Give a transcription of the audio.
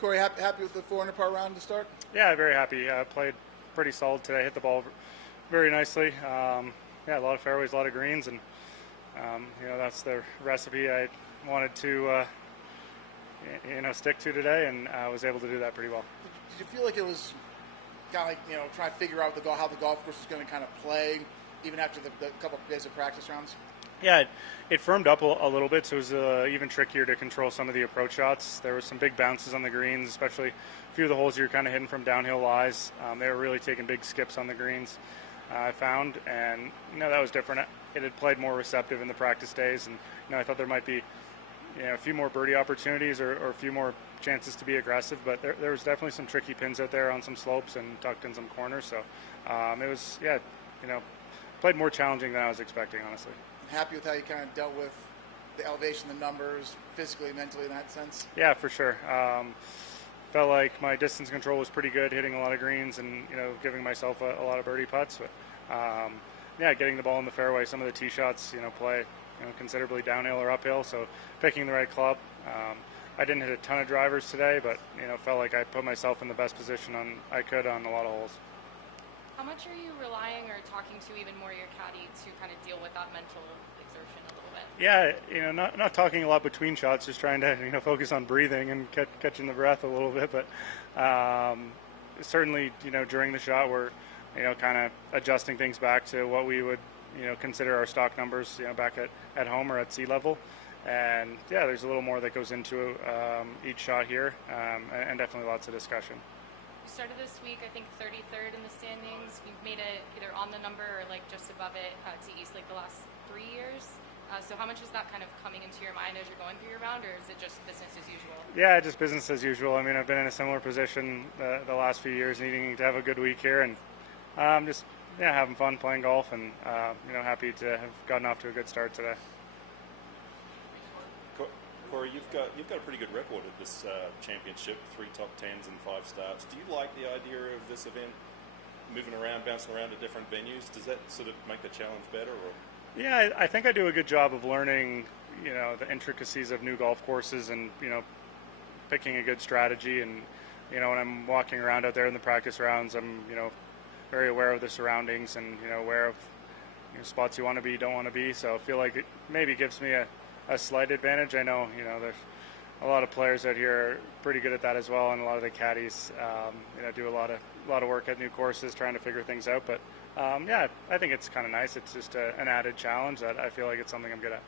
Corey, happy with the 400 par round to start? Yeah, very happy. Played pretty solid today. Hit the ball very nicely. Yeah, a lot of fairways, a lot of greens, and that's the recipe I wanted to stick to today, and I was able to do that pretty well. Did you feel like it was kind of like trying to figure out how the golf course was going to kind of play, even after the couple of days of practice rounds? Yeah, it firmed up a little bit, so it was even trickier to control some of the approach shots. There were some big bounces on the greens, especially a few of the holes you're kind of hitting from downhill lies. They were really taking big skips on the greens, I found, and that was different. It had played more receptive in the practice days, and I thought there might be a few more birdie opportunities or a few more chances to be aggressive, but there was definitely some tricky pins out there on some slopes and tucked in some corners. So it was, played more challenging than I was expecting, honestly. Happy with how you kind of dealt with the elevation, the numbers, physically, mentally, in that sense? Yeah, for sure. Felt like my distance control was pretty good, hitting a lot of greens and giving myself a lot of birdie putts. But getting the ball in the fairway. Some of the tee shots, play considerably downhill or uphill. So picking the right club. I didn't hit a ton of drivers today, but felt like I put myself in the best position I could on a lot of holes. How much are you relying or talking to even more your caddy to kind of deal with that mental exertion a little bit? Yeah, not talking a lot between shots, just trying to focus on breathing and catching the breath a little bit. But certainly, during the shot, we're kind of adjusting things back to what we would consider our stock numbers, back at home or at sea level. And yeah, there's a little more that goes into each shot here, and definitely lots of discussion. You started this week, I think, 33rd in the standings. You've made it either on the number or just above it to East Lake the last 3 years. So how much is that kind of coming into your mind as you're going through your round, or is it just business as usual? Yeah, just business as usual. I mean, I've been in a similar position the last few years, needing to have a good week here, and just having fun playing golf, and happy to have gotten off to a good start today. Corey, you've got a pretty good record at this championship, 3 top 10s and 5 starts. Do you like the idea of this event, moving around, bouncing around to different venues? Does that sort of make the challenge better? Or? Yeah, I think I do a good job of learning, the intricacies of new golf courses and, picking a good strategy. And, when I'm walking around out there in the practice rounds, I'm, very aware of the surroundings and, aware of spots you want to be, don't want to be. So I feel like it maybe gives me a slight advantage. I know, there's a lot of players out here are pretty good at that as well, and a lot of the caddies, do a lot of work at new courses trying to figure things out. But I think it's kind of nice. It's just an added challenge that I feel like it's something I'm good at.